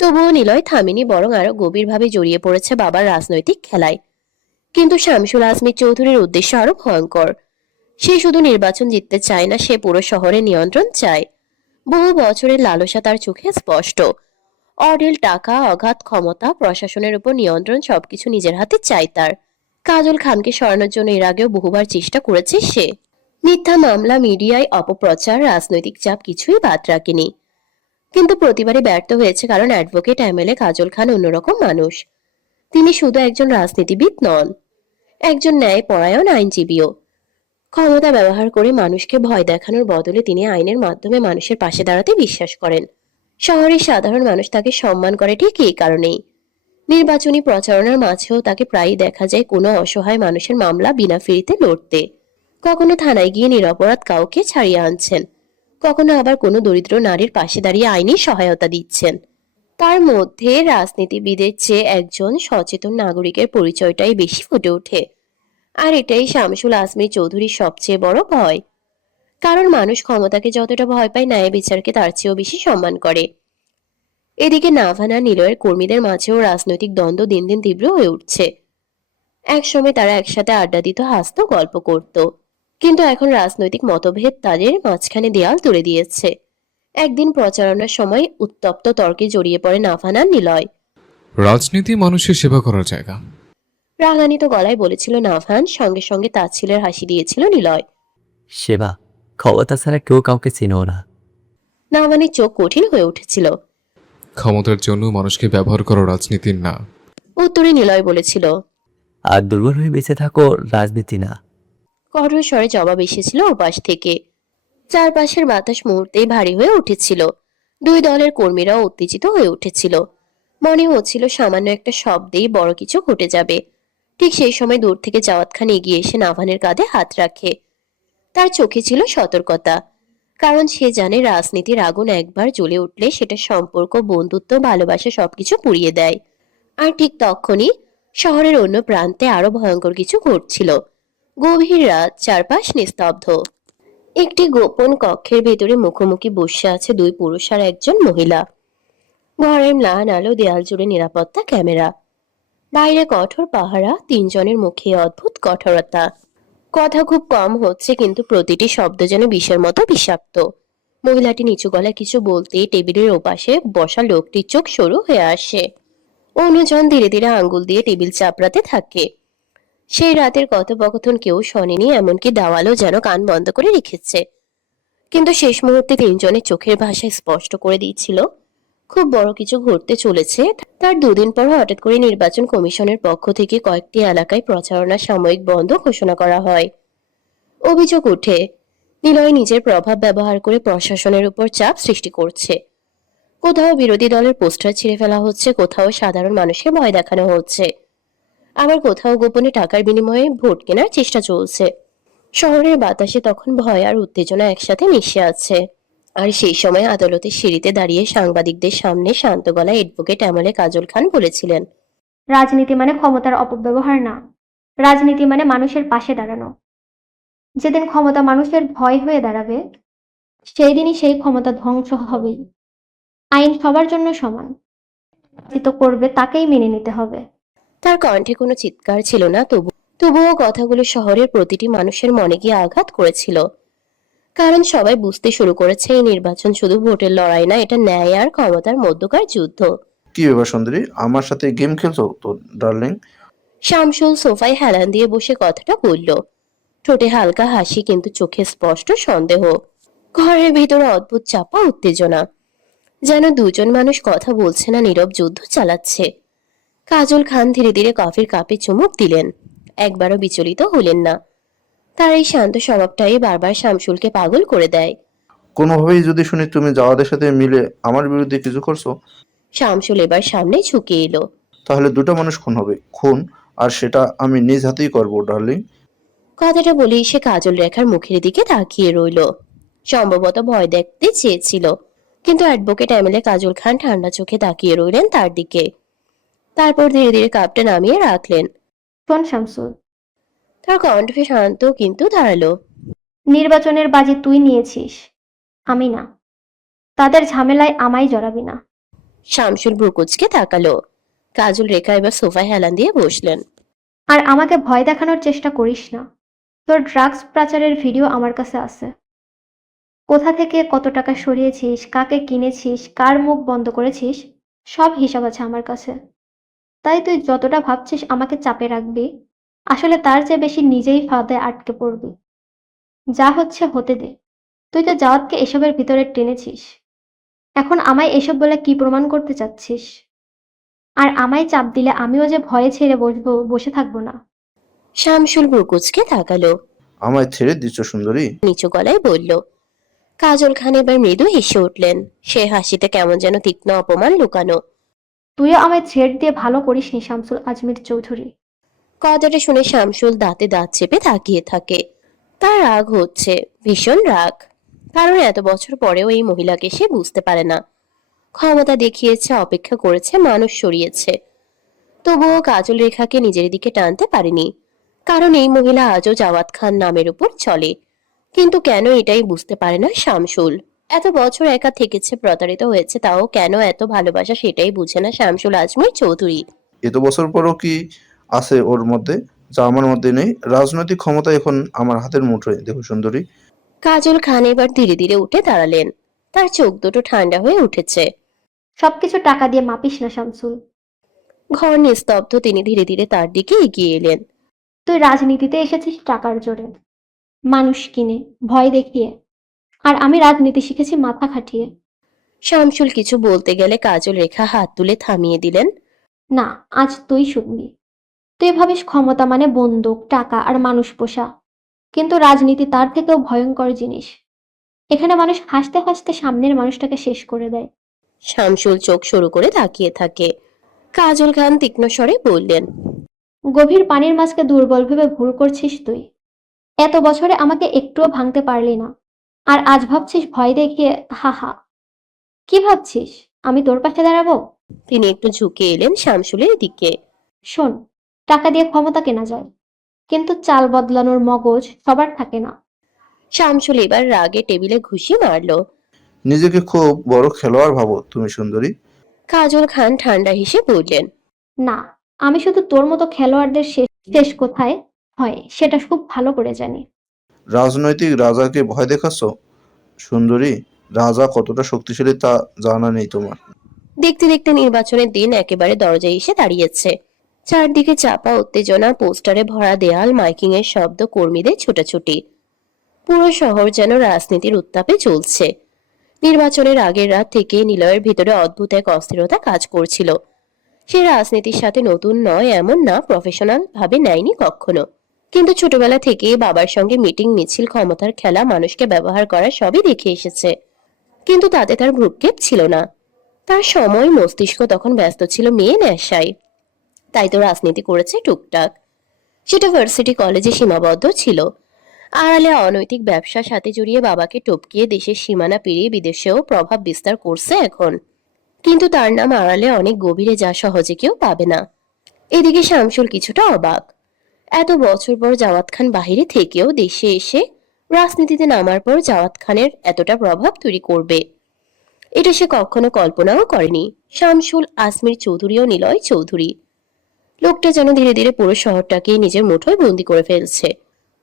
তবুও নিলয় থামেনি, বরং আরো গভীরভাবে জড়িয়ে পড়েছে বাবার রাজনৈতিক খেলায়। কিন্তু শামসুল আজমি চৌধুরীর উদ্দেশ্য আরো ভয়ঙ্কর। সে শুধু নির্বাচন জিততে চায় না, সে পুরো শহরের নিয়ন্ত্রণ চায়। বহু বছরের লালসা তার চোখে স্পষ্ট। অঢেল টাকা, অগাধ ক্ষমতা, প্রশাসনের উপর নিয়ন্ত্রণ, সবকিছু নিজের হাতে চায় তার। কাজল খানকে সরানোর জন্য এর আগেও বহুবার চেষ্টা করেছে সে। মিথ্যা মামলা, মিডিয়ায় অপপ্রচার, রাজনৈতিক চাপ কিছুই বাদ রাখেনি। কিন্তু প্রতিবারই ব্যর্থ হয়েছে, কারণ অ্যাডভোকেট এমএলএ কাজল খান অন্যরকম মানুষ। তিনি শুধু একজন রাজনীতিবিদ নন, একজন ন্যায়পরায়ণ আইনজীবীও। ক্ষমতা ব্যবহার করে মানুষকে ভয় দেখানোর বদলে তিনি আইনের মাধ্যমে মানুষের পাশে দাঁড়াতে বিশ্বাস করেন। শহরের সাধারণ মানুষ তাকে সম্মান করে ঠিক এই কারণেই। নির্বাচনী প্রচারণার মাঝেও তাকে প্রায়ই দেখা যায় কোনো অসহায় মানুষের মামলা বিনা ফিরিতে লড়তে। কখনো থানায় গিয়ে নিরপরাধ কাউকে ছাড়িয়ে আনছেন, কখনো আবার কোনো দরিদ্র নারীর পাশে দাঁড়িয়ে আইনি সহায়তা দিচ্ছেন। তার মধ্যে রাজনীতিবিদের চেয়ে একজন সচেতন নাগরিকের পরিচয়টাই বেশি ফুটে ওঠে। আর এটাই শামসুল আজমি চৌধুরীর সবচেয়ে বড় ভয়। কারণ মানুষ ক্ষমতাকে যতটা ভয় পায়, ন্যায় বিচারকে তার চেয়েও বেশি সম্মান করে। এদিকে নাভানা নিলয়ের কর্মীদের মাঝেও রাজনৈতিক দ্বন্দ্ব দিন দিন তীব্র হয়ে উঠছে। একসময় তারা একসাথে আড্ডা দিত, হাসতো, গল্প করত। কিন্তু এখন রাজনৈতিক মতভেদ তাদের মাঝখানে দেয়াল তুলে দিয়েছে। একদিন প্রচারণার সময় উত্তপ্ত তর্কে জড়িয়ে পড়ে নাভানা নিলয়। রাজনীতি মানুষের সেবা করার জায়গা। রাগান্বিত গলায় বলেছিল নাভান, সঙ্গে সঙ্গে তাচ্ছিলের হাসি দিয়েছিল নিলয়। সেবা? ক্ষমতা ছাড়া কেউ কাউকে চিনেও না। নাভানের চোখ কঠিন হয়ে উঠেছিল। ক্ষমতার জন্য মানুষকে ব্যবহার করা রাজনীতির না। উত্তরে নিলয় বলেছিল। আর দুর্বল হয়ে বেঁচে থাকো, রাজনীতি না। কঠোর স্বরে জবাব এসেছিল ওপাশ থেকে। চারপাশের বাতাস মুহূর্তেই ভারী হয়ে উঠেছিল। দুই দলের কর্মীরাও উত্তেজিত হয়ে উঠেছিল। মনে হচ্ছিল সামান্য একটা শব্দেই বড় কিছু ঘটে যাবে। ঠিক সেই সময় দূর থেকে জাওয়াত খান এগিয়ে এসে নাভানের কাঁধে হাত রাখে। তার চোখে ছিল সতর্কতা, কারণ সে জানে রাজনীতির আগুন একবার জ্বলে উঠলে সেটা সম্পর্ক, বন্ধুত্ব, ভালোবাসা সবকিছু পুড়িয়ে দেয়। আর ঠিক তখনই শহরের অন্য প্রান্তে আরো ভয়ঙ্কর কিছু ঘটছিল। গভীর রাত, চারপাশ নিস্তব্ধ। একটি গোপন কক্ষের ভেতরে মুখোমুখি বসে আছে দুই পুরুষ আর একজন মহিলা। ঘরের ম্লান আলো, দেয়াল জুড়ে নিরাপত্তা ক্যামেরা, বাইরে কঠোর পাহারা, তিনজনের মুখে অদ্ভুত কঠোরতা। কথা খুব কম হচ্ছে, কিন্তু প্রতিটি শব্দ যেন বিষের মতো বিষাক্ত। মহিলাটি নিচু গলায় কিছু বলতে টেবিলের ওপাশে বসা লোকটির চোখ সরু হয়ে আসে। অন্যজন ধীরে ধীরে আঙ্গুল দিয়ে টেবিল চাপড়াতে থাকে। সেই রাতের কথোপকথন কেউ শোনেনি, এমনকি দেওয়ালও যেন কান বন্ধ করে রেখেছে। কিন্তু শেষ মুহূর্তে তিনজনের চোখের ভাষায় স্পষ্ট করে দিচ্ছিল খুব বড় কিছু ঘটতে চলেছে। তার দুদিন পর হঠাৎ করে নির্বাচন কমিশনের পক্ষ থেকে কয়েকটি এলাকায় প্রচারণা সাময়িক বন্ধ ঘোষণা করা হয়। অভিযোগ ওঠে নিলয় নিজের প্রভাব ব্যবহার করে প্রশাসনের উপর চাপ সৃষ্টি করছে। কোথাও বিরোধী দলের পোস্টার ছিঁড়ে ফেলা হচ্ছে, কোথাও সাধারণ মানুষকে ভয় দেখানো হচ্ছে, আবার কোথাও গোপনে টাকার বিনিময়ে ভোট কেনার চেষ্টা চলছে। শহরের বাতাসে তখন ভয় আর উত্তেজনা একসাথে মিশে আছে। আর সেই সময় আদালতের সিঁড়িতে দাঁড়িয়ে সাংবাদিকদের সামনে শান্ত গলায় অ্যাডভোকেট এমএলএ কাজল খান বলেছিলেন, রাজনীতি মানে ক্ষমতার অপব্যবহার না, রাজনীতি মানে মানুষের পাশে দাঁড়ানো। যেদিন ক্ষমতা মানুষের ভয় হয়ে দাঁড়াবে, সেই দিনই সেই ক্ষমতা ধ্বংস হবেই। আইন সবার জন্য সমান, চিত করবে তাকেই মেনে নিতে হবে। তার কণ্ঠে কোনো চিৎকার ছিল না, তবুও কথাগুলো শহরের প্রতিটি মানুষের মনে গিয়ে আঘাত করেছিল। কারণ সবাই বুঝতে শুরু করেছে এই নির্বাচন শুধু ভোটের লড়াই না, এটা ন্যায় আর ক্ষমতার মধ্যকার যুদ্ধ। কি ব্যাপার সুন্দরী, আমার সাথে গেম খেলছো তো ডার্লিং? শামসুল সোফায় হেলান দিয়ে বসে কথাটা বলল, ঠোঁটে হালকা হাসি, কিন্তু চোখে স্পষ্ট সন্দেহ। ঘরের ভিতরে অদ্ভুত চাপা উত্তেজনা, যেন দুজন মানুষ কথা বলছে না, নীরব যুদ্ধ চালাচ্ছে। কাজল খান ধীরে ধীরে কফির কাপে চুমুক দিলেন, একবারও বিচলিত হলেন না। তার এই শান্ত স্বভাবটাই বারবার শামসুলকে পাগল করে দেয়। কোনোভাবেই যদি শুনি তুমি জাওয়াদের সাথে মিলে আমার বিরুদ্ধে কিছু করছো, শামসুল এবার সামনে ঝুঁকে এলো। তাহলে দুটো মানুষ খুন হবে, খুন, আর সেটা আমি নিজ হাতেই করবো ডার্লিং। কথাটা বলেই সে কাজল রেখার মুখের দিকে তাকিয়ে রইল। সম্ভবত ভয় দেখতে চেয়েছিল, কিন্তু অ্যাডভোকেট এমএলএ কাজল খান ঠান্ডা চোখে তাকিয়ে রইলেন তার দিকে। তারপর ধীরে ধীরে কাপটা নামিয়ে রাখলেন। শোন শামসুল, তার কণ্ঠ শান্ত কিন্তু ধারালো। নির্বাচনের বাজি তুই নিয়েছিস, আমি না। তাদের ঝামেলায় আমায় জড়াবি না। শামসুল ভ্রুকুচকে তাকালো। কাজল রেখা এবার সোফায় হেলান দিয়ে বসলেন। আর আমাকে ভয় দেখানোর চেষ্টা করিস না। তোর ড্রাগস পাচারের ভিডিও আমার কাছে আছে। কোথা থেকে কত টাকা সরিয়েছিস, কাকে কিনেছিস, কার মুখ বন্ধ করেছিস, সব হিসাব আছে আমার কাছে। তাই তুই যতটা ভাবছিস আমাকে চাপে রাখবি, আসলে তার চেয়ে বেশি নিজেই ফাঁদে আটকে পড়বি। যা হচ্ছে হতে দে। তুই তো জাওয়াতকে এসবের ভিতরে টেনেছিস। এখন আমায় এসব বলে কি প্রমাণ করতে চাচ্ছিস? আর আমায় চাপ দিলে আমিও যে ভয়ে ছেড়ে বসে থাকবো না। শামসুল ভ্রুকুচকে তাকালো। আমায় ছেড়ে দিচ্ছ সুন্দরী? নিচু গলায় বলল। কাজল খান এবার মৃদু হেসে উঠলেন। সে হাসিতে কেমন যেন তীক্ষ্ণ অপমান লুকানো। তুইও আমায় ছেড় দিয়ে ভালো করিসনি শামসুল আজমির চৌধুরী। কথাটা শুনে শামসুল দাঁতে দাঁত চেপে তাকিয়ে থাকে। তার রাগ হচ্ছে, ভীষণ রাগ। কারণ এত বছর পরেও এই মহিলাকে সে বুঝতে পারে না। ক্ষমতা দেখিয়েছে, অপেক্ষা করেছে, মানুষ সরিয়েছে, তবুও কাজল রেখাকে নিজের দিকে টানতে পারেনি। কারণ এই মহিলা আজও জাওয়াত খান নামের উপর চলে। কিন্তু কেন এটাই বুঝতে পারে না শামসুল। এত বছর একা থেকেছে, প্রতারিত হয়েছে, তাও কেন এত ভালোবাসা সেটাই বুঝে না শামসুল আজমির চৌধুরী। এত বছর পরও কি আছে ওর মধ্যে যা আমার মধ্যে নেই? রাজনৈতিক ক্ষমতা এখন আমার হাতের মুঠোয়, দেখো সুন্দরী। কাজল খান এবার ধীরে ধীরে উঠে দাঁড়ালেন। তার চোখ দুটো ঠান্ডা হয়ে উঠেছে। সবকিছু টাকা দিয়ে মাপিস না শামসুল। ঘর নিস্তব্ধ। তিনি ধীরে ধীরে তার দিকে এগিয়ে এলেন। তুই রাজনীতিতে এসেছিস টাকার জোরে, মানুষ কিনে, ভয় দেখিয়ে। আর আমি রাজনীতি শিখেছি মাথা খাটিয়ে। শামসুল কিছু বলতে গেলে কাজল রেখা হাত তুলে থামিয়ে দিলেন। না, আজ তুই শুনবি। তুই ভাবিস ক্ষমতা মানে বন্দুক, টাকা আর মানুষ পোষা। কিন্তু রাজনীতি তার থেকেও ভয়ঙ্কর জিনিস। এখানে মানুষ হাসতে হাসতে সামনের মানুষটাকে শেষ করে দেয়। শামসুল চোখ সরু করে তাকিয়ে থাকে। কাজল খান তীক্ষ্ণ স্বরে বললেন। গভীর পানির মাছকে দুর্বল ভেবে ভুল করছিস তুই। এত বছরে আমাকে একটুও ভাঙতে পারলি না, আর আজ ভাবছিস ভয় দেখিয়ে। হা হা। কি ভাবছিস আমি তোর পাশে দাঁড়াবো? তিনি একটু ঝুঁকে এলেন শামসুলের দিকে। শোন, টাকা দিয়ে ক্ষমতা কেনা যায়, কিন্তু চাল বদলানোর মগজ সবার থাকে না। শামসুল এবার রাগে টেবিলে ঘুষি মারল। নিজেকে খুব বড় খেলোয়াড় ভাবো তুমি সুন্দরী। কাজল খান ঠান্ডা হেসে বললেন। না, আমি শুধু তোর মতো খেলোয়াড়দের শেষ শেষ কোথায় হয় সেটা খুব ভালো করে জানি। রাজনৈতিক রাজাকে ভয় দেখাচ্ছ সুন্দরী? রাজা কতটা শক্তিশালী তা জানা নেই তোমার। দেখতে দেখতে নির্বাচনের দিন একেবারে দরজায় এসে দাঁড়িয়েছে। চারদিকে চাপা উত্তেজনা, পোস্টারে ভরা দেয়াল, মাইকিং এর শব্দ, কর্মীদের ছোটাছুটি। পুরো শহর যেন রাজনীতির উত্তাপে চলছে। নির্বাচনের আগের রাত থেকে নিলয়ের ভিতরে অদ্ভুত এক অস্থিরতা কাজ করছিল। সে রাজনীতির সাথে নতুন নয় এমন না, প্রফেশনাল ভাবে নেয়নি কখনো। কিন্তু ছোটবেলা থেকে বাবার সঙ্গে মিটিং, মিছিল, ক্ষমতার খেলা, মানুষকে ব্যবহার করা সবই দেখে এসেছে। কিন্তু তাতে তার ভ্রুক্ষেপ ছিল না। তার সময়, মস্তিষ্ক তখন ব্যস্ত ছিল মেয়ে নেশায়। তাই তো রাজনীতি করেছে টুকটাক। সেটা ভার্সিটি কলেজে সীমাবদ্ধ ছিল। আড়ালে অনৈতিক ব্যবসার সাথে জড়িয়ে বাবাকে টপকিয়ে দেশের সীমানা পেরিয়ে বিদেশেও প্রভাব বিস্তার করছে এখন। কিন্তু তার নাম আড়ালে অনেক গভীরে, যা সহজে কেউ পাবে না। এদিকে শামসুল কিছুটা অবাক। এত বছর পর জাওয়াত খান বাহিরে থেকেও দেশে এসে রাজনীতিতে নামার পর জাওয়াত খানের এতটা প্রভাব তৈরি করবে, এটা সে কখনো কল্পনাও করেনি। শামসুল আজমির চৌধুরী ও নিলয় চৌধুরী। লোকটা যেন ধীরে ধীরে পুরো শহরটাকে নিজের মুঠোয় বন্দি করে ফেলছে।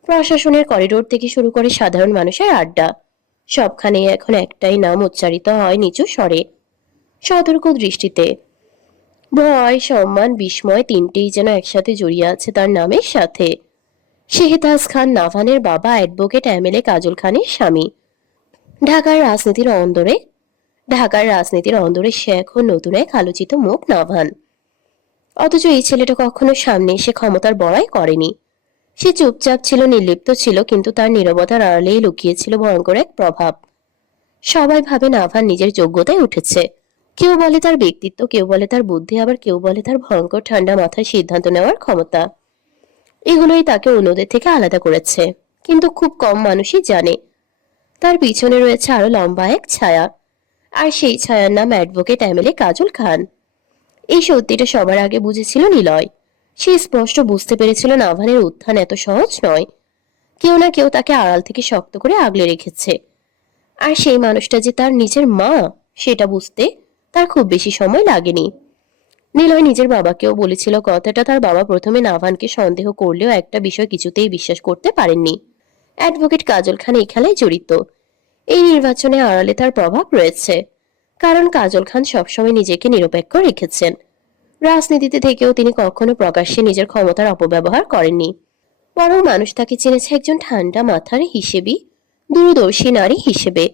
প্রশাসনের করিডোর থেকে শুরু করে সাধারণ মানুষের আড্ডা, সবখানে এখন একটাই নাম উচ্চারিত হয় নিচু স্বরে, সতর্ক দৃষ্টিতে। ভয়, সম্মান, বিস্ময় তিনটেই যেন একসাথে জড়িয়ে আছে তার নামের সাথে। শেহতাজ খান নাভানের বাবা, অ্যাডভোকেট এমএলএ কাজল খানের স্বামী। ঢাকার রাজনীতির অন্দরে ঢাকার রাজনীতির অন্দরে সে এখন নতুন এক আলোচিত মুখ নাভান। অথচ এই ছেলেটা কখনো সামনে এসে ক্ষমতার বড়াই করেনি। সে চুপচাপ ছিল, নির্লিপ্ত ছিল, কিন্তু তার নীরবতার আড়ালেই লুকিয়েছিল ভয়ঙ্কর এক প্রভাব। সবাই ভাবে নাভান নিজের যোগ্যতায় উঠেছে। কেউ বলে তার ব্যক্তিত্ব, কেউ বলে তার বুদ্ধি, আবার কেউ বলে তার ভয়ঙ্কর ঠান্ডা মাথায় সিদ্ধান্ত নেওয়ার ক্ষমতা। এগুলোই তাকে অন্যদের থেকে আলাদা করেছে। কিন্তু খুব কম মানুষই জানে তার পিছনে রয়েছে আরো লম্বা এক ছায়া। আর সেই ছায়ার নাম অ্যাডভোকেট এমএলএ কাজল খান। এই সত্যিটা সবার আগে বুঝেছিল নিলয়। সে স্পষ্ট বুঝতে পেরেছিল নাভানের উত্থান এত সহজ নয়। কেউ না কেউ তাকে আড়াল থেকে শক্ত করে আগলে রেখেছে। আর সেই মানুষটা যে তার নিজের মা, সেটা বুঝতে তার খুব বেশি সময় লাগেনি। নিলয় নিজের বাবাকেও বলেছিল কথাটা। তার বাবা প্রথমে নাভানকে সন্দেহ করলেও একটা বিষয় কিছুতেই বিশ্বাস করতে পারেননি, অ্যাডভোকেট কাজল খান এই খেলায় জড়িত। এই নির্বাচনে আড়ালে তার প্রভাব রয়েছে, কারণ কাজল খান সবসময় নিজেকে নিরপেক্ষ রেখেছেন। রাজনীতিতে থেকেও তিনি কখনো প্রকাশ্যে নিজের ক্ষমতার অপব্যবহার করেননি, বরং মানুষ তাকে চিনেছে একজন ঠান্ডা মাথার হিসেবে, দূরদর্শী নারী হিসেবে।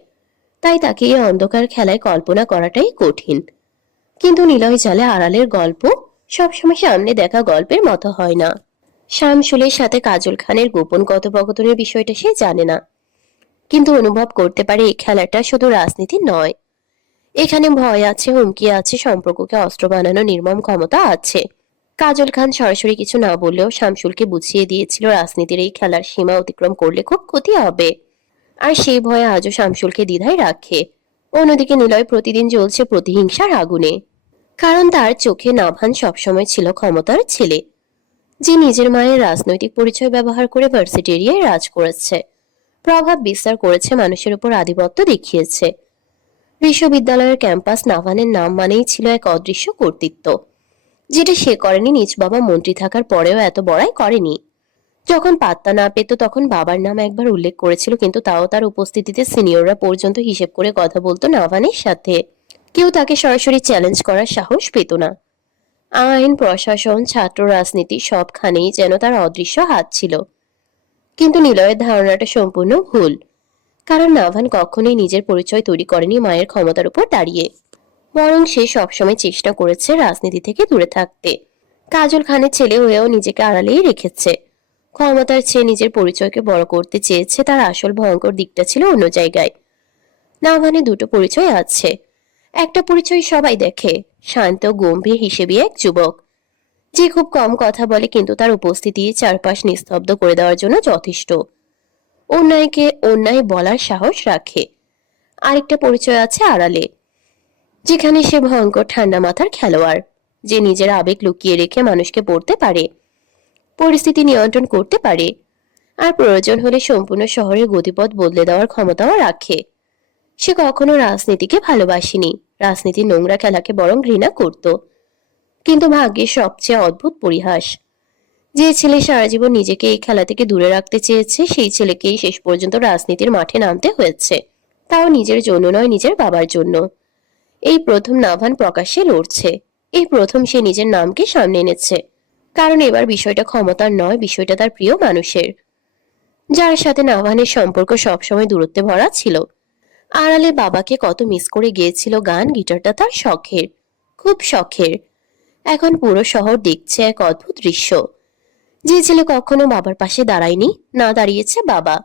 তাই তাকে এই অন্ধকার খেলায় কল্পনা করাটাই কঠিন। কিন্তু নিলয় জালে আড়ালের গল্প সবসময় সামনে দেখা গল্পের মতো হয় না। শামসুলের সাথে কাজল খানের গোপন কথোপকথনের বিষয়টা সে জানে না, কিন্তু অনুভব করতে পারে এই খেলাটা শুধু রাজনীতি নয়। এখানে ভয় আছে, হুমকি আছে, সম্পর্ককে অস্ত্র বানানোর নির্মম ক্ষমতা আছে। কাজল খান সরাসরি কিছু না বললেও শামসুলকে বুঝিয়ে দিয়েছিল রাজনীতির এই খেলার সীমা অতিক্রম করলে খুব ক্ষতি হবে। আর সেই ভয়ে আজও শামসুলকে দ্বিধায় রাখে। অন্যদিকে নিলয় প্রতিদিন জ্বলছে প্রতিহিংসার আগুনে, কারণ তার চোখে নাভান সবসময় ছিল ক্ষমতার ছেলে, যে নিজের মায়ের রাজনৈতিক পরিচয় ব্যবহার করে ভার্সিটি এরিয়ায় রাজ করেছে, প্রভাব বিস্তার করেছে, মানুষের উপর আধিপত্য দেখিয়েছে। বিশ্ববিদ্যালয়ের ক্যাম্পাস নাভানের নাম মানেই ছিল এক অদৃশ্য কর্তৃত্ব, যেটা সে করেনি নিজ বাবা মন্ত্রী থাকার পরেও এত বড়াই করেনি। যখন পাত্তা না পেত তখন বাবার নাম একবার উল্লেখ করেছিল, কিন্তু তাও তার উপস্থিতিতে সিনিয়ররা পর্যন্ত হিসেব করে কথা বলতো নাভানের সাথে। কেউ তাকে সরাসরি চ্যালেঞ্জ করার সাহস পেত না। আইন, প্রশাসন, ছাত্র রাজনীতি সবখানেই যেন তার অদৃশ্য হাত ছিল। কিন্তু নিলয়ের ধারণাটা সম্পূর্ণ ভুল, কারণ নাভান কখনোই নিজের পরিচয় তৈরি করেনি মায়ের ক্ষমতার উপর দাঁড়িয়ে, বরং সে সবসময় চেষ্টা করেছে রাজনীতি থেকে দূরে থাকতে। কাজল খানের ছেলে হয়েও নিজেকে আড়ালেই রেখেছে। ক্ষমতার চেয়ে নিজের পরিচয়কে বড় করতে চেয়েছে। তার আসল ভয়ঙ্কর দিকটা ছিল অন্য জায়গায়। নাভানে দুটো পরিচয় আছে। একটা পরিচয় সবাই দেখে, শান্ত গম্ভীর হিসেবে এক যুবক, যে খুব কম কথা বলে কিন্তু তার উপস্থিতি চারপাশ নিস্তব্ধ করে দেওয়ার জন্য যথেষ্ট। অন্যায়কে অন্যায় বলার সাহস রাখে। আরেকটা পরিচয় আছে আড়ালে, যেখানে সে ভয়ঙ্কর ঠান্ডা মাথার খেলোয়াড়, যে নিজের আবেগ লুকিয়ে রেখে মানুষকে পড়তে পারে, পরিস্থিতি নিয়ন্ত্রণ করতে পারে, আর প্রয়োজন হলে সম্পূর্ণ শহরের গতিপথ বদলে দেওয়ার ক্ষমতাও রাখে। সে কখনো রাজনীতিকে ভালোবাসেনি, রাজনীতির নোংরা খেলাকে বরং ঘৃণা করত। কিন্তু ভাগ্যের সবচেয়ে অদ্ভুত পরিহাস, যে ছেলে সারা জীবন নিজেকে এই খেলা থেকে দূরে রাখতে চেয়েছে, সেই ছেলেকেই শেষ পর্যন্ত রাজনীতির মাঠে নামতে হয়েছে, তাও নিজের জন্য নয়, নিজের বাবার জন্য। এই প্রথম নাভান প্রকাশ্যে লড়ছে, এই প্রথম সে নিজের নামকে সামনে এনেছে। কারণ এবার বিষয়টা ক্ষমতার নয়, বিষয়টা তার প্রিয় মানুষের, যার সাথে নাভানের সম্পর্ক সবসময় দূরত্বে ভরা ছিল। আড়ালে বাবাকে কত মিস করে গিয়েছিল। গান, গিটারটা তার শখের, খুব শখের। এখন পুরো শহর দেখছে এক অদ্ভুত দৃশ্য। যে ছেলে কখনো বাবার পাশে দাঁড়ায়নি, না দাঁড়িয়েছে বাবা,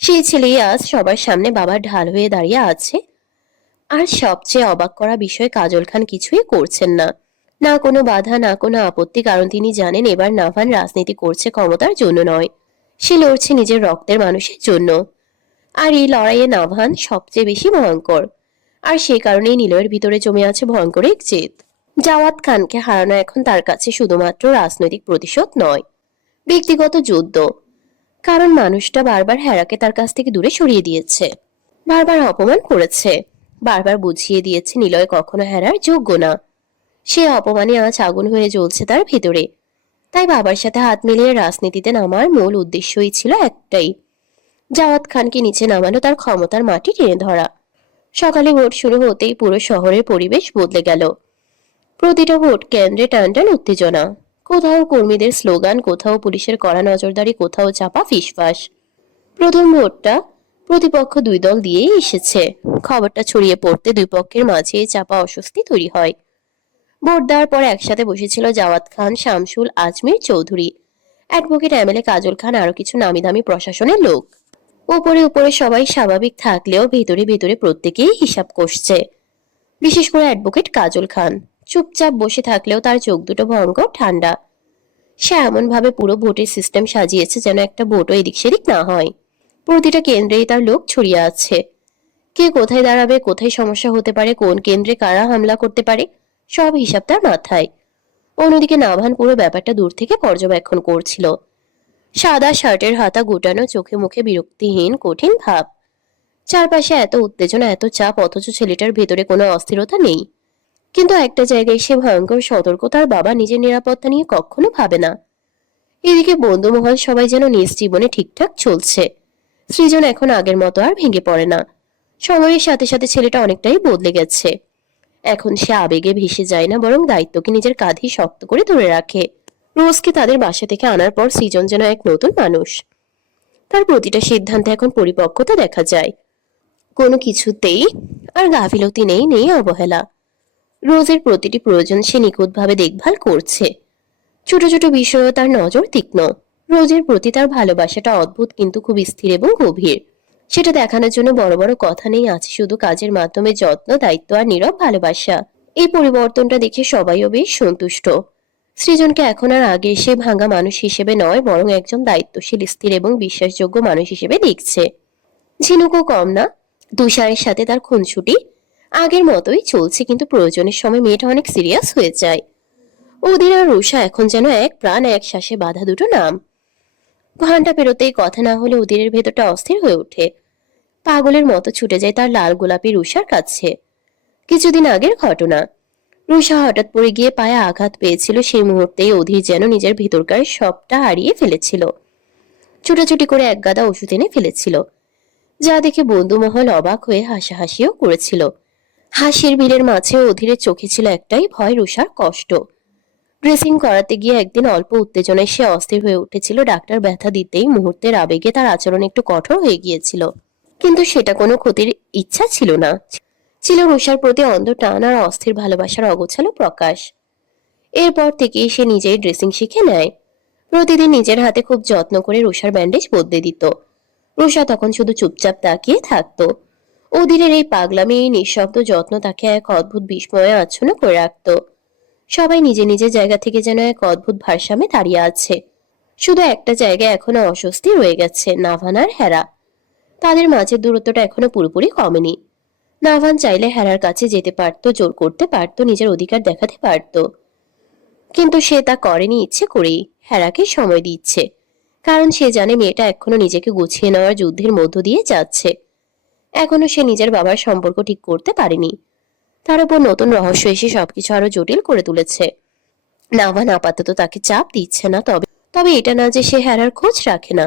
সেই ছেলেই আজ সবার সামনে বাবার ঢাল হয়ে দাঁড়িয়ে আছে। আর সবচেয়ে অবাক করা বিষয়, কাজল খান কিছুই করছেন না, না কোনো বাধা, না কোনো আপত্তি, কারণ তিনি জানেন এবার নাভান রাজনীতি করছে ক্ষমতার জন্য নয়, সে লড়ছে নিজের রক্তের মানুষের জন্য। আর এই লড়াইয়ে নাভান সবচেয়ে বেশি ভয়ঙ্কর, আর সে কারণেই নিলয়ের ভিতরে জমে আছে ভয়ঙ্কর এক জেদ। জাওয়াত খানকে হারানো এখন তার কাছে শুধুমাত্র রাজনৈতিক প্রতিশোধ নয়, ব্যক্তিগত যুদ্ধ। কারণ মানুষটা বারবার হেরাকে তার কাছ থেকে দূরে সরিয়ে দিয়েছে, বারবার অপমান করেছে, বারবার বুঝিয়ে দিয়েছে নিলয় কখনো হেরার যোগ্য না। সে অপমানে আজ আগুন হয়ে জ্বলছে তার ভিতরে। তাই বাবার সাথে হাত মিলিয়ে রাজনীতিতে নামার মূল উদ্দেশ্যই ছিল একটাই, জাওয়াত খানকে নিচে নামানো, তার ক্ষমতার মাটি টেনে ধরা। সকালে ভোট শুরু হতেই পুরো শহরের পরিবেশ বদলে গেল। প্রতিটা ভোট কেন্দ্রে টানটান উত্তেজনা, কোথাও কর্মীদের স্লোগান, কোথাও পুলিশের কড়া নজরদারি, কোথাও চাপা ফিসফাস। প্রথম ভোটটা প্রতিপক্ষ দুই দল দিয়েই এসেছে। খবরটা ছড়িয়ে পড়তে দুই পক্ষের মাঝে চাপা অস্বস্তি তৈরি হয়। ভোট দেওয়ার পর একসাথে বসেছিল জাওয়াত খান, শামসুল, আজমির চৌধুরী, অ্যাডভোকেট এমএলএ কাজল খান, আরো কিছু নামি দামি প্রশাসনের লোক। উপরে উপরে সবাই স্বাভাবিক থাকলেও ভেতরে ভেতরে প্রত্যেকেই হিসাব কষছে। বিশেষ করে অ্যাডভোকেট কাজল খান চুপচাপ বসে থাকলেও তার চোখ দুটো ভয়ঙ্কর ঠান্ডা। সে এমন ভাবে পুরো ভোটের সিস্টেম সাজিয়েছে যেন একটা ভোটও এদিক সেদিক না হয়। প্রতিটা কেন্দ্রেই তার লোক ছড়িয়ে আছে। কে কোথায় দাঁড়াবে, কোথায় সমস্যা হতে পারে, কোন কেন্দ্রে কারা হামলা করতে পারে, সব হিসাব তার মাথায়। অন্যদিকে নাভান পুরো ব্যাপারটা দূর থেকে পর্যবেক্ষণ করছিল। সাদা শার্টের হাতা গুটানো, চোখে মুখে বিরক্তিহীন কঠিন ভাব। চারপাশে এত উত্তেজনা, এত চাপ, অথচ ছেলেটার ভেতরে কোনো অস্থিরতা নেই। কিন্তু একটা জায়গায় সে ভয়ঙ্কর সতর্ক, তার বাবা নিজের নিরাপত্তা নিয়ে কখনো ভাবে না। এদিকে বন্ধুমহল সবাই যেন নিজ জীবনে ঠিকঠাক চলছে। সৃজন এখন আগের মতো আর ভেঙে পড়ে না। সময়ের সাথে সাথে ছেলেটা অনেকটাই বদলে গেছে। এখন সে আবেগে ভেসে যায় না, বরং দায়িত্বকে নিজের কাঁধে শক্ত করে ধরে রাখে। রোজকে তাদের বাসা থেকে আনার পর সৃজন যেন এক নতুন মানুষ। তার প্রতিটা সিদ্ধান্তে এখন পরিপক্কতা দেখা যায়। কোনো কিছুতেই আর গাফিলতি নেই, নেই অবহেলা। রোজের প্রতিটি প্রয়োজন সে নিখুঁতভাবে দেখভাল করছে। ছোট ছোট বিষয়েও তার নজর তীক্ষ্ণ। রোজের প্রতি তার ভালোবাসাটা অদ্ভুত, কিন্তু খুব স্থির এবং গভীর। সেটা দেখানোর জন্য বড় বড় কথা নেই, আছে শুধু কাজের মাধ্যমে যত্ন, দায়িত্ব আর নীরব ভালোবাসা। এই পরিবর্তনটা দেখে সবাইও বেশ সন্তুষ্ট। সৃজনকে এখন আর আগে সে ভাঙা মানুষ হিসেবে নয়, বরং একজন দায়িত্বশীল, স্থির এবং বিশ্বাসযোগ্য মানুষ হিসেবে দেখছে। ঝিনুকও কম না। তুষারের সাথে তার খুনসুটি আগের মতোই চলছে, কিন্তু প্রয়োজনের সময় মেয়েটা অনেক সিরিয়াস হয়ে যায়। ওদের আর রুষা এখন যেন এক প্রাণ এক শ্বাসে বাঁধা দুটো নাম। ঘন্টা পেরোতেই কথা না হলে উদিরের ভেতরটা অস্থির হয়ে ওঠে। পাগলের মতো ছুটে যায় তার লাল গোলাপি রুষার কাছে। কিছুদিন আগের ঘটনা। রুষা হঠাৎ পড়ে গিয়ে পায়ে আঘাত পেয়েছিল, সেই মুহূর্তেই অধীর যেন নিজের ভিতরকার সবটা হারিয়ে ফেলেছিল। ছুটাছুটি করে এক গাদা ওষুধ এনে ফেলেছিল, যা দেখে বন্ধুমহল অবাক হয়ে হাসাহাসিও করেছিল। হাসির ভিড়ের মাঝে অধীরের চোখে ছিল একটাই ভয়, রুষার কষ্ট। ড্রেসিং করাতে গিয়ে একদিন অল্প উত্তেজনায় সে অস্থির হয়ে উঠেছিল। ডাক্তার ব্যথা দিতেই মুহূর্তের আবেগে তার আচরণ একটু কঠোর হয়ে গিয়েছিল, কিন্তু সেটা কোনো ক্ষতির ইচ্ছা ছিল না। ছিল রুষার প্রতি অন্ধ টান আর অস্থির ভালোবাসার অগোছালো প্রকাশ। এরপর থেকেই সে নিজেই ড্রেসিং শিখে নেয়। প্রতিদিন নিজের হাতে খুব যত্ন করে রুষার ব্যান্ডেজ বদলে দিত। রুষা তখন শুধু চুপচাপ তাকিয়ে থাকতো। অধীরের এই পাগলামি, এই নিঃশব্দ যত্ন তাকে এক অদ্ভুত বিস্ময়ে আচ্ছন্ন করে রাখত। সবাই নিজে নিজের জায়গা থেকে যেন এক অদ্ভুত ভারসাম্যে দাঁড়িয়ে আছে। শুধু একটা জায়গায় এখনো অস্বস্তি রয়ে গেছে, নাভান আর হেরা। তাদের মাঝের দূরত্বটা এখনো পুরোপুরি কমেনি। নাভান চাইলে হেরার কাছে যেতে পারতো, জোর করতে পারতো, নিজের অধিকার দেখাতে পারতো, কিন্তু সে তা করেনি ইচ্ছে করেই। হেরাকে সময় দিচ্ছে, কারণ সে জানে মেয়েটা এখনো নিজেকে গুছিয়ে নেওয়ার যুদ্ধের মধ্য দিয়ে যাচ্ছে। এখনো সে নিজের বাবার সম্পর্ক ঠিক করতে পারেনি। তার উপর নতুন রহস্য এসে সবকিছু আরো জটিল করে তুলেছে। নাভান আপাতত তাকে চাপ দিচ্ছে না, তবে তবে এটা না যে সে হেরার খোঁজ রাখে না,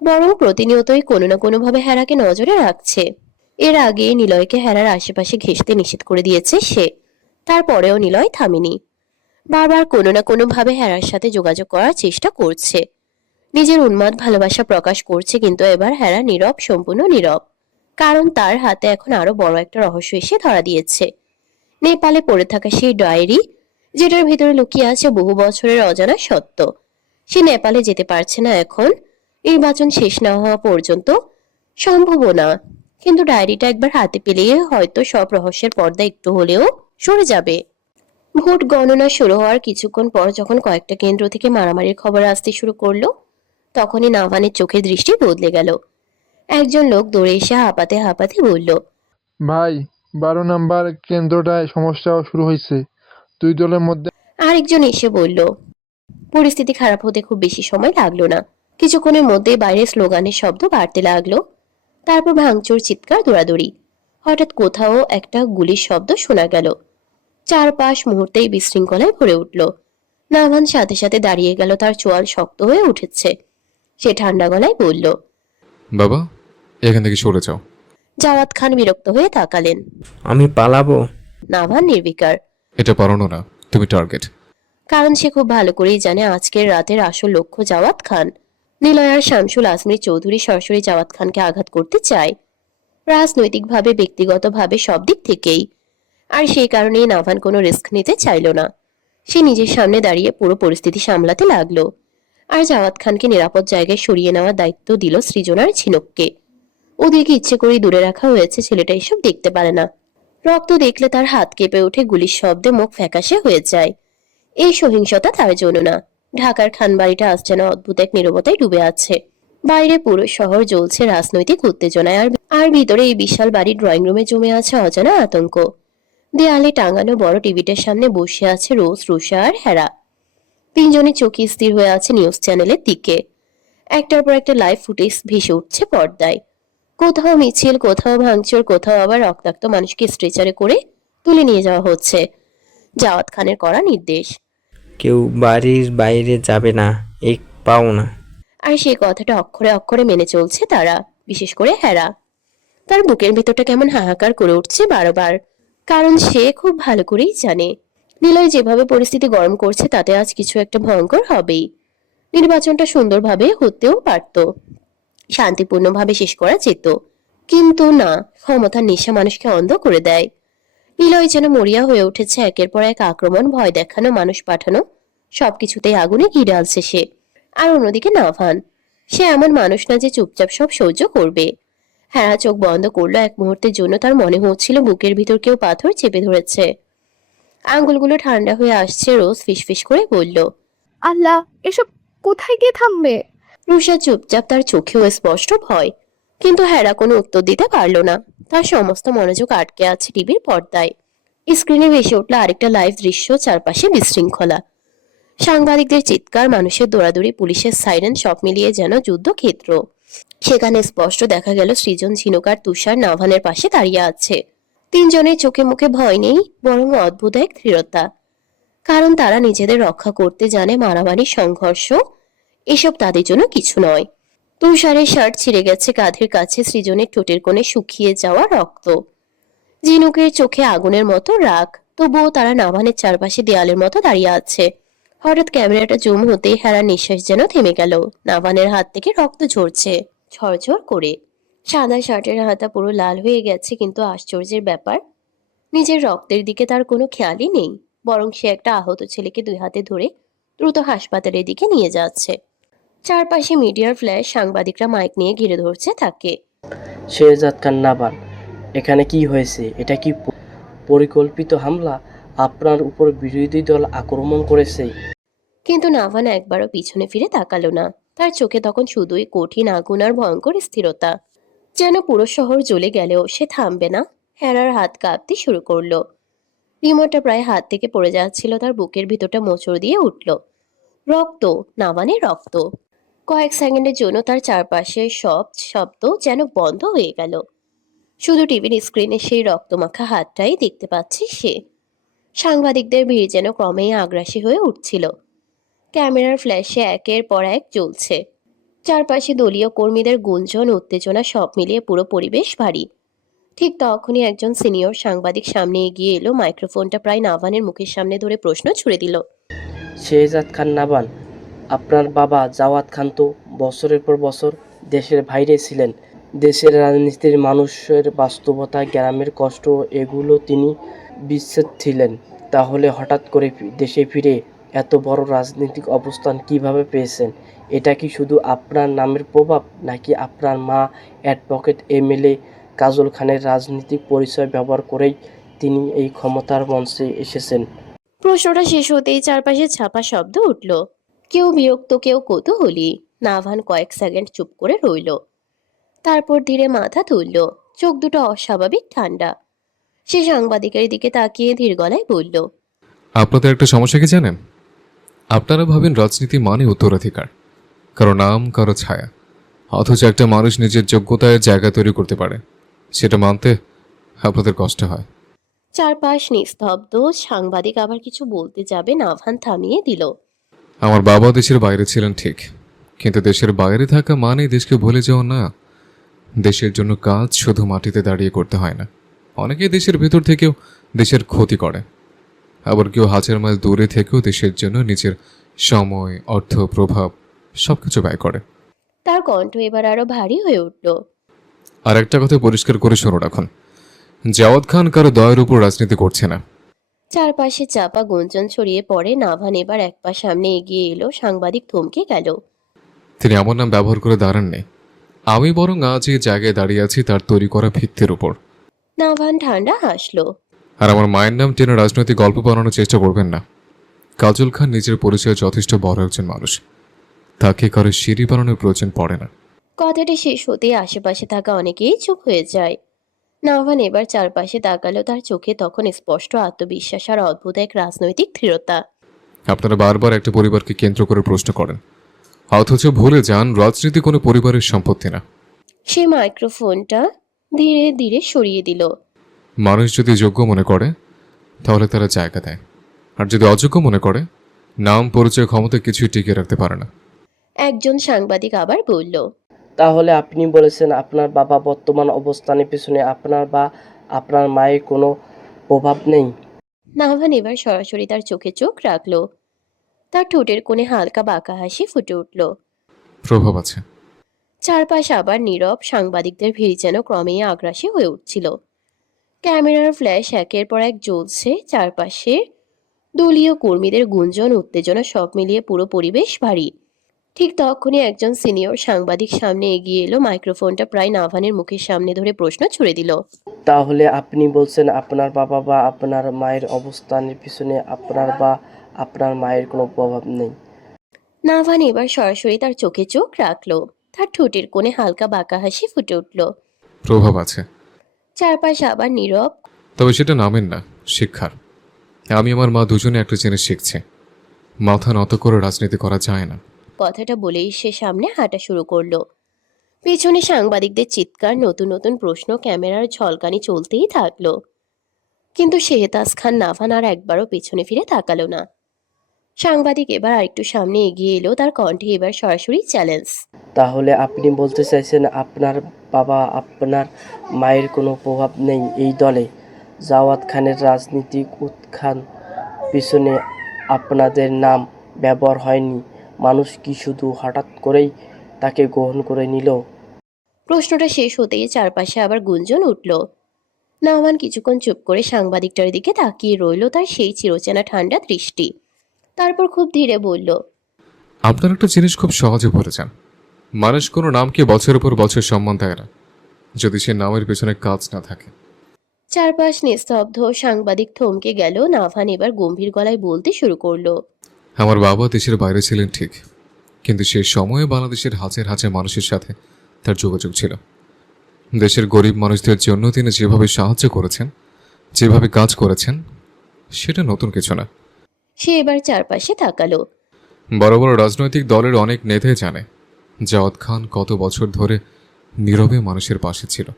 বরং প্রতিনিয়তই কোনো না কোনো ভাবে হেরাকে নজরে রাখছে। এর আগে নিলয়কে হেরার আশেপাশে ঘেঁষতে নিষেধ করে দিয়েছে সে। তারপরেও নিলয় থামেনি। বারবার কোনো না কোনো ভাবে হেরার সাথে যোগাযোগ করার চেষ্টা করছে, নিজের উন্মাদ ভালোবাসা প্রকাশ করছে। কিন্তু এবার হেরা নীরব, সম্পূর্ণ নীরব। কারণ তার হাতে এখন আরো বড় একটা রহস্য এসে ধরা দিয়েছে। নেপালে পড়ে থাকা সেই ডায়েরি, যেটার ভেতরে লুকিয়ে আছে বহু বছরের অজানা সত্য। সে নেপালে যেতে পারছে না এখন, নির্বাচন শেষ না হওয়া পর্যন্ত সম্ভবও না। কিন্তু ডায়েরিটা একবার হাতে পেলে হয়তো সব রহস্যের পর্দা একটু হলেও সরে যাবে। ভোট গণনা শুরু হওয়ার কিছুক্ষণ পর যখন কয়েকটা কেন্দ্র থেকে মারামারির খবর আসতে শুরু করলো, তখনই নাভানের চোখের দৃষ্টি বদলে গেল। একজন লোক দৌড়ে এসে হাঁপাতে হাঁপাতে বলল, ভাই, 12 নম্বর কেন্দ্রটায় সমস্যা শুরু হয়েছে। দুই দলের মধ্যে আরেকজন এসে বলল। পরিস্থিতি খারাপ হতে খুব বেশি সময় লাগলো না। কিছুক্ষণের মধ্যে বাইরে স্লোগানের শব্দ বাড়তে লাগলো, তারপর ভাঙচুর, চিৎকার, দৌড়াদৌড়ি। হঠাৎ কোথাও একটা গুলির শব্দ শোনা গেল। চারপাশ মুহূর্তেই বিশৃঙ্খলায় ভরে উঠল। নাভান সাথে সাথে দাঁড়িয়ে গেল, তার চোয়াল শক্ত হয়ে উঠেছে। সে ঠান্ডা গলায় বলল, বাবা, এখান থেকে সরে যাও। জাওয়াত খান বিরক্ত হয়ে তাকালেন। আমি পালাবো? নাভান নির্বিকার, এটা পারানো না, তুমি টার্গেট। কারণ সে খুব ভালো করেই জানে আজকের রাতের আসল লক্ষ্য জাওয়াত খান। নিলয় আর শামসুল আজমির চৌধুরী সরাসরি জাওয়াত খানকে আঘাত করতে চায়, রাজনৈতিকভাবে, ব্যক্তিগতভাবে, সব দিক থেকেই। আর সেই কারণেই নাভান কোনো রিস্ক নিতে চাইল না। সে নিজের সামনে দাঁড়িয়ে পুরো পরিস্থিতি সামলাতে লাগলো। আর জাওয়াত খানকে নিরাপদ জায়গায় সরিয়ে নেওয়ার দায়িত্ব দিল সৃজনার ঝিনুককে। ওদেরকে ইচ্ছে করেই দূরে রাখা হয়েছে, ছেলেটা এসব দেখতে পারে না। রক্ত দেখলে তার হাত কেঁপে ওঠে, গুলির শব্দে মুখ ফ্যাকাশে হয়ে যায়। এই সহিংসতা তার জন্য না। ঢাকার খানবাড়িটা আজ যেন অদ্ভুত এক নীরবতায় ডুবে আছে। বাইরে পুরো শহর জ্বলছে রাজনৈতিক উত্তেজনায়, আর ভিতরে এই বিশাল বাড়ির ড্রয়িং রুমে জমে আছে অজানা আতঙ্ক। দেয়ালে টাঙানো বড় টিভিটার সামনে বসে আছে রোজ, রুষা আর হেরা। তিনজনের চোখে স্থির হয়ে আছে নিউজ চ্যানেলের দিকে। একটার পর একটা লাইভ ফুটেজ ভেসে উঠছে পর্দায়। কোথাও মিছিল, কোথাও ভাঙচুর, কোথাও আবার রক্তাক্ত মানুষকে স্ট্রেচারে করে তুলে নিয়ে যাওয়া হচ্ছে। জাওয়াত খানের করা নির্দেশ। কেউ বাড়ির বাইরে যাবে না, এক পাও না। আর সেই কথাটা অক্ষরে অক্ষরে মেনে চলছে তারা, বিশেষ করে হেরা। তার বুকের ভিতরটা কেমন হাহাকার করে উঠছে বারবার, কারণ সে খুব ভালো করেই জানে নিলয় যেভাবে পরিস্থিতি গরম করছে তাতে আজ কিছু একটা ভয়ঙ্কর হবেই। নির্বাচনটা সুন্দরভাবে হতেও পারত, শান্তিপূর্ণভাবে শেষ করা যেত, কিন্তু না, ক্ষমতার নেশা মানুষকে অন্ধ করে দেয়। নিলয় যেন মরিয়া হয়ে উঠেছে, একের পর এক আক্রমণ, ভয় দেখানো, মানুষ পাঠানো, সবকিছুতেই আগুনে ঘি ঢালছে সে। আর অন্যদিকে নাভান, সে এমন মানুষ না যে চুপচাপ সব সহ্য করবে। হ্যাঁ, চোখ বন্ধ করলো এক মুহূর্তের জন্য, তার মনে হচ্ছিল বুকের ভিতর কেউ পাথর চেপে ধরেছে। আঙ্গুলগুলো ঠান্ডা হয়ে আসছে। রোজ ফিসফিস করে বলল, আল্লাহ, এসব কোথায় গিয়ে থামবে? রুষা চুপচাপ, তার চোখেও স্পষ্ট ভয়। কিন্তু হেরা কোনো উত্তর দিতে পারল না। তার সমস্ত মনোযোগ আটকে আছে টিভির পর্দায়। স্ক্রিনে ভেসে উঠল আরেকটা লাইভ দৃশ্য, চারপাশে বিশৃঙ্খলা, সাংবাদিকদের চিৎকার, মানুষের দৌড়াদৌড়ি, পুলিশের সাইরেন, সব মিলিয়ে যেন যুদ্ধক্ষেত্র। সেখানে স্পষ্ট দেখা গেল সৃজন, ঝিনুক আর তুষার নাভানের পাশে দাঁড়িয়ে আছে। তিনজনের চোখে মুখে ভয় নেই, বরং অদ্ভুত এক দৃঢ়তা। কারণ তারা নিজেদের রক্ষা করতে জানে, মারামারি, সংঘর্ষ এসব তাদের জন্য কিছু নয়। তুষারের শার্ট ছিঁড়ে গেছে কাঁধের কাছে, সৃজনের ঠোঁটের কোণে শুকিয়ে যাওয়া রক্ত, ঝিনুকের চোখে আগুনের মতো রাগ। তবুও তারা নাভানের চারপাশে দেয়ালের মতো দাঁড়িয়ে আছে। হঠাৎ ক্যামেরাটা জুম হতেই হেরার নিঃশ্বাস যেন থেমে গেল। নাভানের হাত থেকে রক্ত ঝরছে ঝরঝর করে। সাদা শার্টের হাতা পুরো লাল হয়ে গেছে, কিন্তু আশ্চর্যের ব্যাপার, নিজের রক্তের দিকে তার কোনো খেয়ালই নেই। বরং সে একটা আহত ছেলেকে দুই হাতে ধরে দ্রুত হাসপাতালের দিকে নিয়ে যাচ্ছে। চারপাশে মিডিয়ার ফ্ল্যাশ, সাংবাদিকরা মাইক নিয়ে ঘিরে ধরছে তাকে। শেহজাদ খান নাভান, এখানে কি হয়েছে? এটা কি পরিকল্পিত হামলা? আপনার উপর বিরোধী দল আক্রমণ করেছে? কিন্তু নাভান একবারও পিছনে ফিরে তাকালো না। তার চোখে তখন শুধুই কঠিন আগুন আর ভয়ঙ্কর স্থিরতা। যেন পুরো শহর জ্বলে গেলেও সে থামবে না। হেরার হাত কাঁপতে শুরু করলো। রিমোটটা প্রায় হাত থেকে পড়ে যাচ্ছিল। তার বুকের ভিতরটা মোচড় দিয়ে উঠল। রক্ত, নাভানের রক্ত। কয়েক সেকেন্ডের জন্য তার চারপাশের সব শব্দ যেন বন্ধ হয়ে গেল। শুধু টিভির স্ক্রিনে সেই রক্তমাখা হাতটাই দেখতে পাচ্ছে সে। সাংবাদিকদের ভিড় যেন ক্রমেই আগ্রাসী হয়ে উঠছিল। ক্যামেরার ফ্ল্যাশে একের পর এক জ্বলছে। চারপাশে দলীয় কর্মীদের গুঞ্জন, উত্তেজনা, সব মিলিয়ে পুরো পরিবেশ ভারী। ঠিক তখনই একজন সিনিয়র সাংবাদিক সামনে এগিয়ে এলো। মাইক্রোফোনটা প্রায় নাভানের মুখের সামনে ধরে প্রশ্ন ছুড়ে দিল। শেহজাদ খান নাভান, আপনার বাবা জাওয়াত খান তো বছরের পর বছর দেশের বাইরে ছিলেন। দেশের রাজনীতির, মানুষের বাস্তবতা, গ্রামের কষ্ট, এগুলো তিনি বিচ্ছেদ ছিলেন। তাহলে হঠাৎ করে দেশে ফিরে এত বড় রাজনৈতিক অবস্থান কিভাবে পেয়েছেন? এটা কি শুধু আপনার নামের প্রভাব, নাকি আপনার মা অ্যাডভোকেট এমএলএ কাজল খানের রাজনৈতিক পরিচয় ব্যবহার করেই তিনি এই ক্ষমতার মঞ্চে এসেছেন? প্রশ্নটা শেষ হতেই চারপাশে ছাপা শব্দ উঠল। কেউ বিরক্ত, কেউ কৌতূহলী। নাভান কয়েক সেকেন্ড চুপ করে রইল। তারপর ধীরে মাথা তুলল। চোখ দুটো অস্বাভাবিক ঠান্ডা। সে সাংবাদিকের দিকে তাকিয়ে ধীর গলায় বলল, আপনাদের একটা সমস্যা কি জানেন? আপনারা ভাবেন রাজনীতি মানে উত্তরাধিকার, কারো নাম, কারো ছায়া। অথচ একটা মানুষ নিজের যোগ্যতায় জায়গা তৈরি করতে পারে, সেটা মানতে আপনাদের কষ্ট হয়। চারপাশ নিস্তব্ধ। সাংবাদিক আবার কিছু বলতে যাবে, নাভান থামিয়ে দিল। আমার বাবা দেশের বাইরে ছিলেন ঠিক, কিন্তু দেশের বাইরে থাকা মানে দেশকে ভুলে যাওয়া না। দেশের জন্য কাজ শুধু মাটিতে দাঁড়িয়ে করতে হয় না। অনেকেই দেশের ভেতর থেকেও দেশের ক্ষতি করে, আবার কেউ হাজার মাইল দূরে থেকেও দেশের জন্য নিজের সময়, অর্থ, প্রভাব সবকিছু ব্যয় করে। তার কণ্ঠ এবার আরো ভারী হয়ে উঠল। আর একটা কথা পরিষ্কার করে শোনো রাখুন, জাওয়াত খান কারো দয়ের উপর রাজনীতি করছে না। চারপাশে চাপা গুঞ্জন ছড়িয়ে পড়ে। নাভান এবার এক পা সামনে এগিয়ে এলো। সাংবাদিক থমকে গেল। তিনি আমার নাম ব্যবহার করে দাঁড়াননি। আমি বরং আজ এই জায়গায় দাঁড়িয়ে আছি তার তৈরি করা ভিত্তির উপর। নাভান ঠান্ডা হাসলো। আর আমার মায়ের নাম টেনে রাজনৈতিক গল্প বানানোর চেষ্টা করবেন না। কাজল খান নিজের পরিচয়ে যথেষ্ট বড় একজন মানুষ, তাকে কারো সিঁড়ি বানানোর প্রয়োজন পড়ে না। কথাটি শেষ হতেই আশেপাশে থাকা অনেকেই চুপ হয়ে যায়। নাভান এবার চারপাশে তাকালো। তার চোখে তখন স্পষ্ট আত্মবিশ্বাস আর অদ্ভুত এক রাজনৈতিক দৃঢ়তা। আপনারা বারবার একটা পরিবারকে কেন্দ্র করে প্রশ্ন করেন, অথচ ভুলে যান রাজনীতি কোনো পরিবারের সম্পত্তি না। সে মাইক্রোফোনটা ধীরে ধীরে সরিয়ে দিল। মানুষ যদি যোগ্য মনে করে তাহলে তারা জায়গা দেয়, আর যদি অযোগ্য মনে করে নাম পরিচয় ক্ষমতা কিছুই টিকিয়ে রাখতে পারে না। একজন সাংবাদিক আবার বলল, তাহলে আপনি বলেছেন আপনার বাবা বর্তমান অবস্থানের পিছনে আপনার বা আপনার মায়ের কোনো প্রভাব নেই? নাভান এবার সরাসরি তার চোখে চোখ রাখলো। তার ঠোঁটের কোণে হালকা বাঁকা হাসি ফুটে উঠল। প্রভাব আছে। চারপাশ আবার নীরব, সাংবাদিকদের ভিড় যেন ক্রমেই আগ্রাসী হয়ে উঠছিল। ক্যামেরার ফ্ল্যাশ একের পর এক জ্বলছে, চারপাশে দলীয় কর্মীদের গুঞ্জন, উত্তেজনা সব মিলিয়ে পুরো পরিবেশ ভারী। ঠিক তখনই একজন সিনিয়র সাংবাদিক সামনে এগিয়ে এলো, মাইক্রোফোনটা প্রায় নাভানের মুখের সামনে ধরে প্রশ্ন ছুড়ে দিল। তাহলে আপনি বলছেন আপনার বাবা বা আপনার মায়ের অবস্থানের পিছনে আপনার বা আপনার মায়ের কোনো প্রভাব নেই? নাভান এবার সরাসরি তার চোখে চোখ রাখলো। তার ঠোঁটের কোণে হালকা বাঁকা হাসি ফুটে উঠল। প্রভাব আছে, চারপাশ আবার নীরব। তবে সেটা নামের না, শিক্ষার। আমি আমার মা দুজনে একটা জিনিস শিখছে, মাথা নত করে রাজনীতি করা যায় না। কথাটা বলেই সে সামনে হাঁটা শুরু করলো। পেছনে সাংবাদিকদের চিৎকার, নতুন নতুন প্রশ্ন, ক্যামেরার ঝলকানি চলতেই থাকলো। কিন্তু শেহতাজ খান নাভান আর একবারও পেছনে ফিরে তাকালো না। সাংবাদিক এবার আরেকটু সামনে এগিয়ে এলো, তার কণ্ঠে এবার সরাসরি চ্যালেঞ্জ। তাহলে আপনি বলতে চাইছেন আপনার বাবা আপনার মায়ের কোনো প্রভাব নেই এই দলে? জাওয়াদ খানের রাজনীতিক উত্থান পিছনে আপনাদের নাম ব্যবহার হয়নি? মানুষ কি শুধু হঠাৎ করেই তাকে গ্রহণ করে নিল? প্রশ্নটা শেষ হতেই চারপাশে আবার গুঞ্জন উঠল। নাওমান কিছুক্ষণ চুপ করে সাংবাদিকটার দিকে তাকিয়ে রইল, তার সেই চিরচেনা ঠান্ডা দৃষ্টি। তারপর খুব ধীরে বলল, আপনার একটা জিনিস খুব সহজে বলেছেন, মানুষ কোনো নামকে বছরের পর বছর সম্মান দেয় না যদি সে নামের পেছনে কাজ না থাকে। চারপাশ নিস্তব্ধ, সাংবাদিক থমকে গেল। নাভান এবার গম্ভীর গলায় বলতে শুরু করলো, আমার বাবা দেশের বাইরে ছিলেন ঠিক, কিন্তু সেই সময়ে বাংলাদেশের হাজার হাজার মানুষের সাথে তার যোগাযোগ ছিল। দেশের গরিব মানুষদের জন্য তিনি যেভাবে সাহায্য করেছেন, যেভাবে কাজ করেছেন, সেটা নতুন কিছু না। সে এবার চারপাশে তাকালো। বড় বড় রাজনৈতিক দলের অনেক নেতাই জানে জাওয়াদ খান কত বছর ধরে নীরবে মানুষের পাশে ছিল,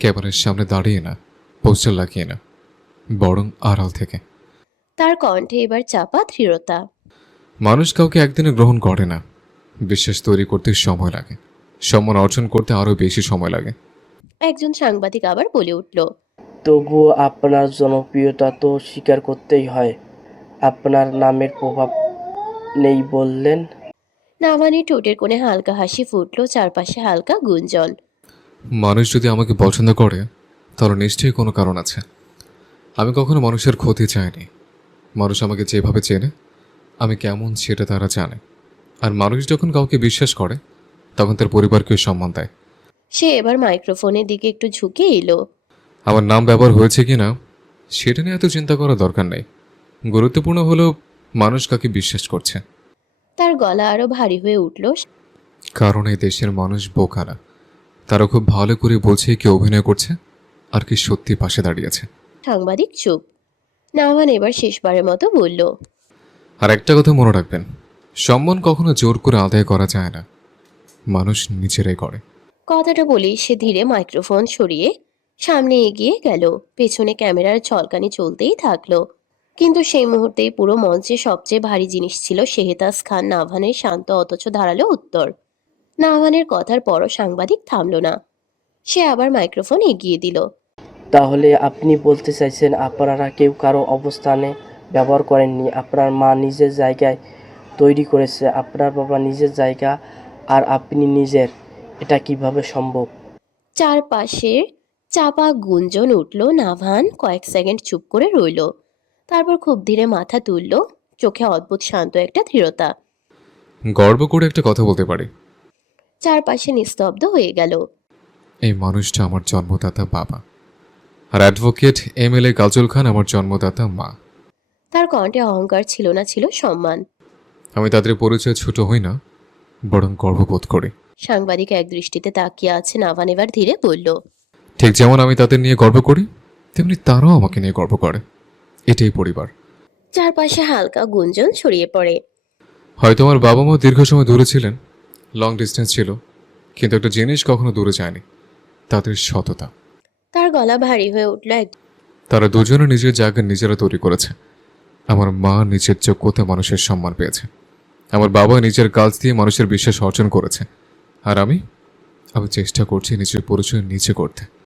ক্যামেরার সামনে দাঁড়িয়ে না, পোস্টার লাগিয়ে না, বরং আড়াল থেকে। তার কণ্ঠে এবার চাপা দৃঢ়তা। মানুষ কাউকে একদিনে গ্রহণ করে না, বিশ্বাস তৈরি করতে সময় লাগে, সম্মান অর্জন করতে আরও বেশি সময় লাগে। একজন সাংবাদিক আবার বলে উঠল, তবুও আপনার জনপ্রিয়তা তো স্বীকার করতেই হয়। আপনার নামের প্রভাব নেই বললেন। নাভানের ঠোঁটের কোণে হালকা হাসি ফুটলো, চারপাশে হালকা গুঞ্জন। মানুষ যদি আমাকে পছন্দ করে তাহলে নিশ্চয়ই কোনো কারণ আছে। আমি কখনো মানুষের ক্ষতি চাইনি। মানুষ আমাকে যেভাবে চেনে, আমি কেমন সেটা তারা জানে। আর মানুষ যখন কাউকে বিশ্বাস করে তখন তার পরিবারকেও সম্মান দেয়। সে এবার মাইক্রোফোনের দিকে একটু ঝুঁকে এলো। আমার নাম ব্যবহার হয়েছে কি না সেটা নিয়ে এত চিন্তা করার দরকার নেই, গুরুত্বপূর্ণ হলো মানুষ কাকে বিশ্বাস করছে। তার গলা আরো ভারী হয়ে উঠল। কারণ এই দেশের মানুষ বোকা না, তারা খুব ভালো করে বোঝে কে অভিনয় করছে আর কি সত্যি পাশে দাঁড়িয়েছে। সাংবাদিক চুপ। নাভান এবার শেষবারের মতো বলল, আর একটা কথা মনে রাখবেন, সম্মান কখনো জোর করে আদায় করা যায় না, মানুষ নিজেরাই করে। কথাটা বলেই সে ধীরে মাইক্রোফোন সরিয়ে সামনে এগিয়ে গেল। পেছনে ক্যামেরার ঝলকানি চলতেই থাকলো। কিন্তু সেই মুহূর্তেই পুরো মঞ্চে সবচেয়ে ভারী জিনিস ছিল শেহতাজ খান নাভানের শান্ত অথচ ধারালো উত্তর। নাভানের কথার পরও সাংবাদিক থামল না। সে আবার মাইক্রোফোন এগিয়ে দিল। তাহলে আপনি বলতে চাইছেন আপনারা কেউ কারো অবস্থানে ব্যবহার করেননি? আপনার মা নিজের জায়গায় তৈরি করেছে, আপনার বাবা নিজের জায়গা, আর আপনি নিজের। এটা কিভাবে সম্ভব? চারপাশে চাপা গুঞ্জন উঠল। নাভান কয়েক সেকেন্ড চুপ করে রইল, তারপর খুব ধীরে মাথা তুলল, চোখে অদ্ভুত শান্ত একটা দৃঢ়তা। গর্ব করে একটা কথা বলতে পারি, চারপাশে নিস্তব্ধ হয়ে গেল। এই মানুষটা আমার জন্মদাতা বাবা, আর অ্যাডভোকেট MLA কাজল খান আমার জন্মদাতা মা। তার কণ্ঠে অহংকার ছিল না, ছিল সম্মান। আমি তাদের পরিচয় ছোট হই না, বরং গর্ববোধ করি। সাংবাদিক এক দৃষ্টিতে তাকিয়ে আছে। নাভান এবার ধীরে বলল, ঠিক যেমন আমি তাদের নিয়ে গর্ব করি, তেমনি তারাও আমাকে নিয়ে গর্ব করে। এটাই পরিবার। চারপাশে হালকা গুঞ্জন ছড়িয়ে পড়ে। হয়তো আমার বাবা মা দীর্ঘ সময় দূরে ছিলেন, লং ডিস্টেন্স ছিল, কিন্তু একটা জিনিস কখনো দূরে যায়নি, তাদের সততা। তার গলা ভারী হয়ে উঠল তারা দুজনে নিজের জায়গা নিজেরা তৈরি করেছে। আমার মা নিজের যোগ্যতা মানুষের সম্মান পেয়েছে, আমার বাবা নিজের কাজ দিয়ে মানুষের বিশ্বাস অর্জন করেছে, আর আমি চেষ্টা করছি নিজের পরিচয় নিজে করতে।